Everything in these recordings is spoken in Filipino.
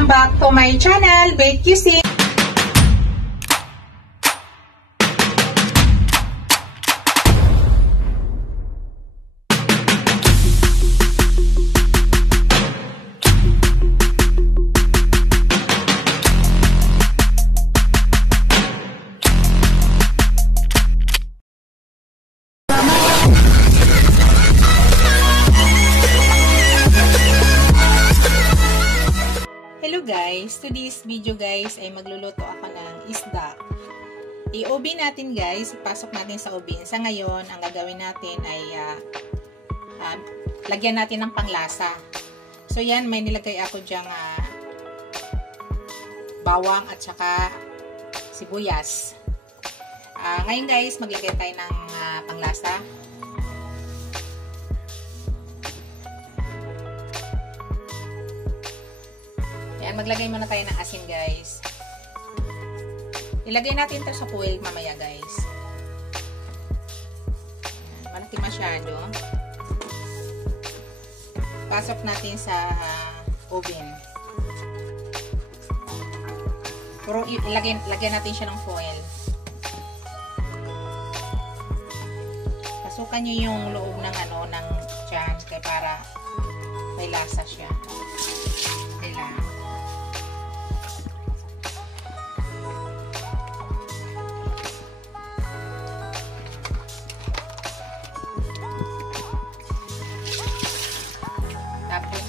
Welcome back to my channel, Bake Cuisine. Hello guys, today's video guys ay magluluto ako ng isda. I-oven natin guys, ipasok natin sa oven. Sa ngayon, ang gagawin natin ay lagyan natin ng panglasa. So yan, may nilagay ako dyang bawang at saka sibuyas. Ngayon guys, maglagay tayo ng panglasa. Maglagay muna tayo ng asin guys. Ilagay natin ito sa foil mamaya guys. Malaki masyado. Pasok natin sa oven. Puro lagyan natin siya ng foil. Pasukan nyo yung loob ng ng tiyan kaya para may lasa siya. Kailangan.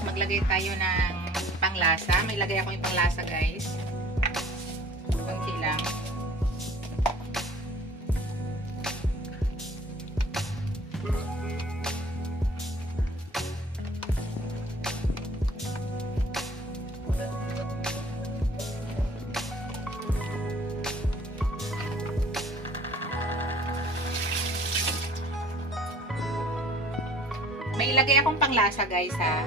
Maglagay tayo ng panglasa. May lagay ako yung panglasa guys. Konti lang. May ilagay akong panglasa guys ha.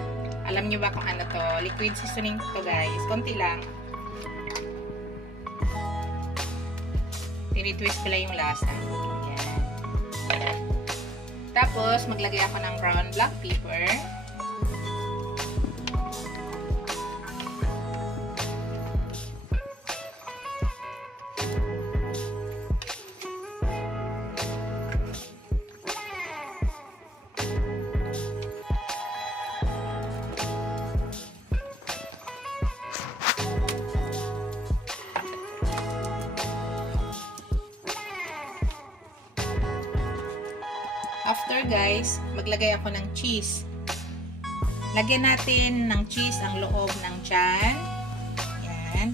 Alam nyo ba kung ano to? Liquid seasoning to guys. Konti lang. Tinitwist ko lang yung lasa. Yan. Tapos, maglagay ako ng brown black pepper. After guys, maglagay ako ng cheese. Lagyan natin ng cheese ang loob ng tiyan. Yan.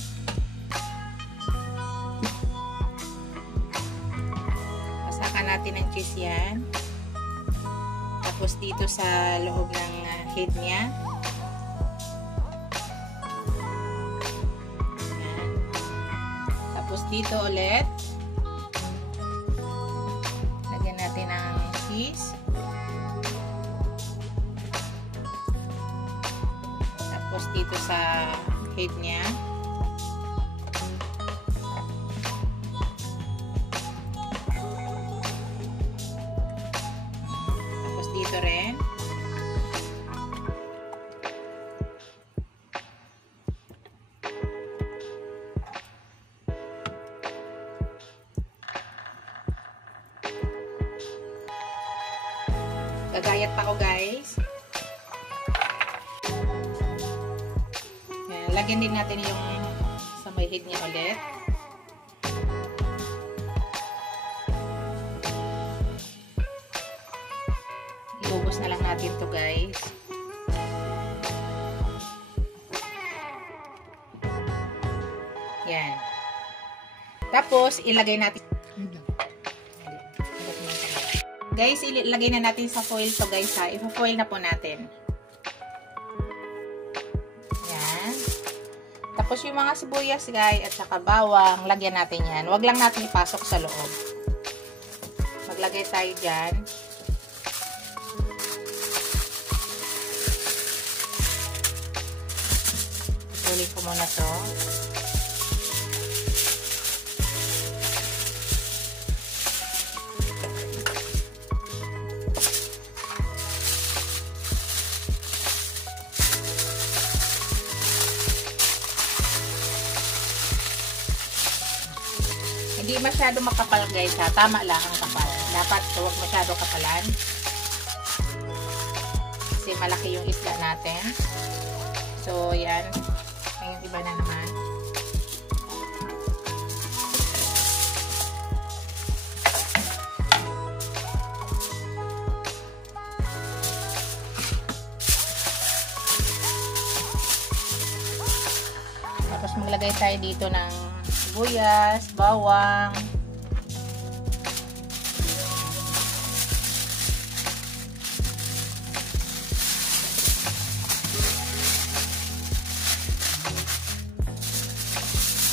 Pasakan natin ng cheese yan. Tapos dito sa loob ng head niya. Yan. Tapos dito ulit. Lagyan natin ng cheese. Tapos dito sa head niya. Tapos dito rin. Gagayat pa ako guys. Yan, lagyan din natin yung sa may head niya ulit. Iubos na lang natin to guys. Yan. Tapos ilagay natin guys, ilagay na natin sa foil to guys ha. Ipo-foil na po natin. Yan. Tapos yung mga sibuyas guys at saka bawang, lagyan natin yan. Huwag lang natin ipasok sa loob. Maglagay tayo dyan. Ituloy ko muna to. Hindi masyado makapal guys ha. Tama lang ang kapal. Dapat huwag masyado kapalan. Kasi malaki yung isda natin. So, yan. Ngayon, iba na naman. Tapos, maglagay tayo dito ng sibuyas, bawang.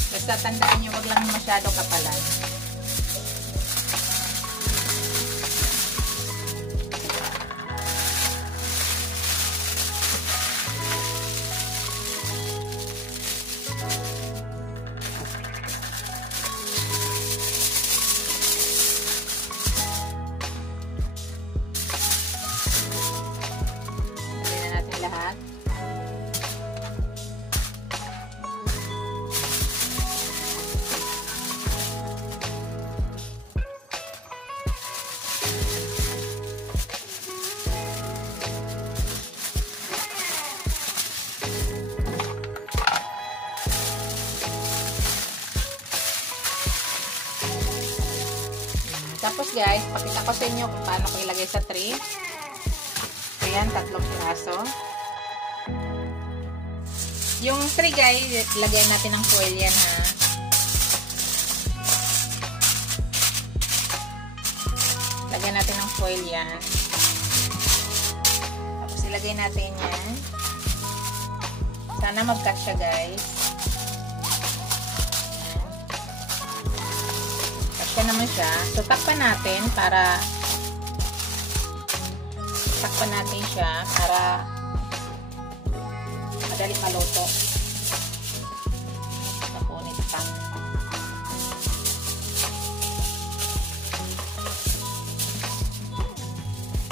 Basta tandaan nyo, wag lang masyado kapalan. Lagyan na natin lahat. Tapos guys, pakita ko sa inyo kung paano ko ilagay sa tray. So yan, 3 piraso. Yung tray guys, lagyan natin ng foil yan ha. Lagyan natin ng foil yan. Tapos ilagay natin yan. Sana mag-cut siya guys. Naman siya. So, takpan natin para madali maluto. Napunit pa.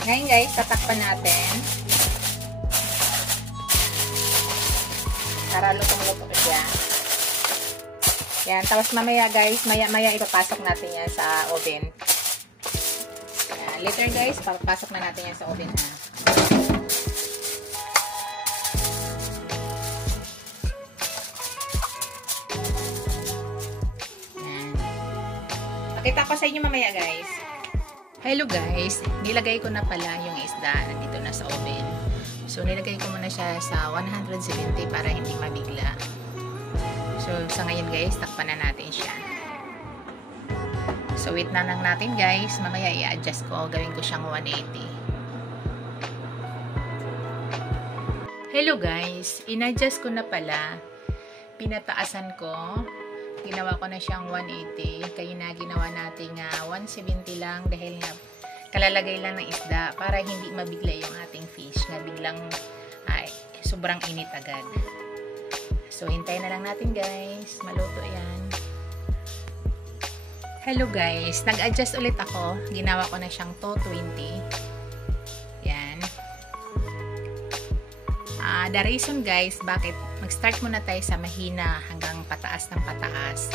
Ngayon guys, tatakpan natin para lutong-luto siya. Yan, tapos mamaya guys, maya ipapasok natin yan sa oven. Yan, later guys, papasok na natin yan sa oven ha. Yan. Pakita ko sa inyo mamaya guys. Hello guys, nilagay ko na pala yung isda, nandito na sa oven. So nilagay ko muna siya sa 170 para hindi mabigla. So, sa ngayon guys, takpan na natin siya. So, wait na lang natin guys. Mamaya i-adjust ko. Gawin ko siyang 180. Hello guys. In-adjust ko na pala. Pinataasan ko. Ginawa ko na siyang 180. Kaya na ginawa natin 170 lang dahil nga kalalagay lang ng isda para hindi mabigla yung ating fish na biglang sobrang init agad. So, hintayin na lang natin guys. Maluto yan. Hello guys. Nag-adjust ulit ako. Ginawa ko na siyang 220. Yan. The reason guys, bakit mag-start muna tayo sa mahina hanggang pataas ng pataas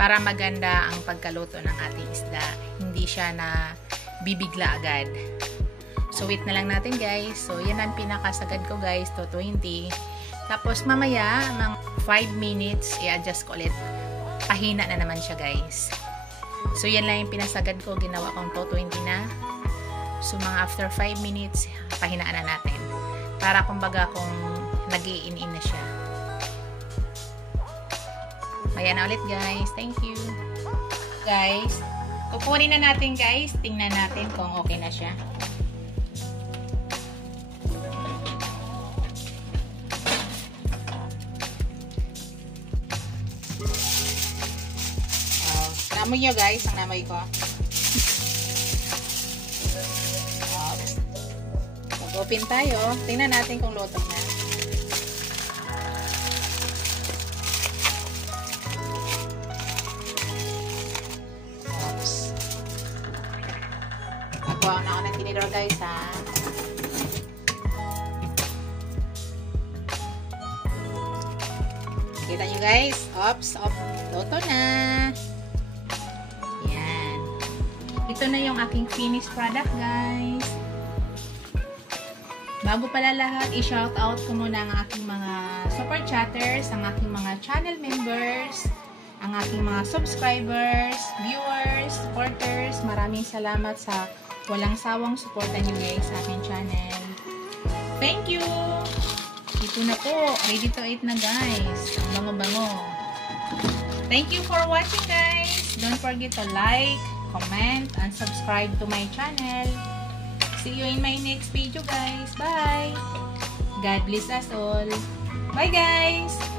para maganda ang pagkaluto ng ating isda. Hindi siya na bibigla agad. So, wait na lang natin guys. So, yan ang pinakasagad ko guys. 220. Tapos, mamaya, ng 5 minutes, i-adjust ko ulit. Pahina na naman siya, guys. So, yan lang yung pinasagad ko. Ginawa kong 220 na. So, mga after 5 minutes, pahinaan na natin. Para, kumbaga, kung nag-i-in-in na siya. Maya na ulit, guys. Thank you. Guys, kukunin na natin, guys. Tingnan natin kung okay na siya. Namoy nyo guys, ang namoy ko. Mag-open tayo. Tingnan natin kung luto na. Oops. Nagawa na ako ng tinidor guys ha. Kita nyo guys. Oops. Luto na. Ito na yung aking finished product, guys. Bago pala lahat, i-shoutout ko muna ang aking mga super chatters, ang aking mga channel members, ang aking mga subscribers, viewers, supporters. Maraming salamat sa walang sawang suporta niyo guys sa aking channel. Thank you! Ito na po. Ready to eat na guys. Ang bango-bango. Thank you for watching guys. Don't forget to like, comment, and subscribe to my channel. See you in my next video guys. Bye! God bless us all. Bye guys!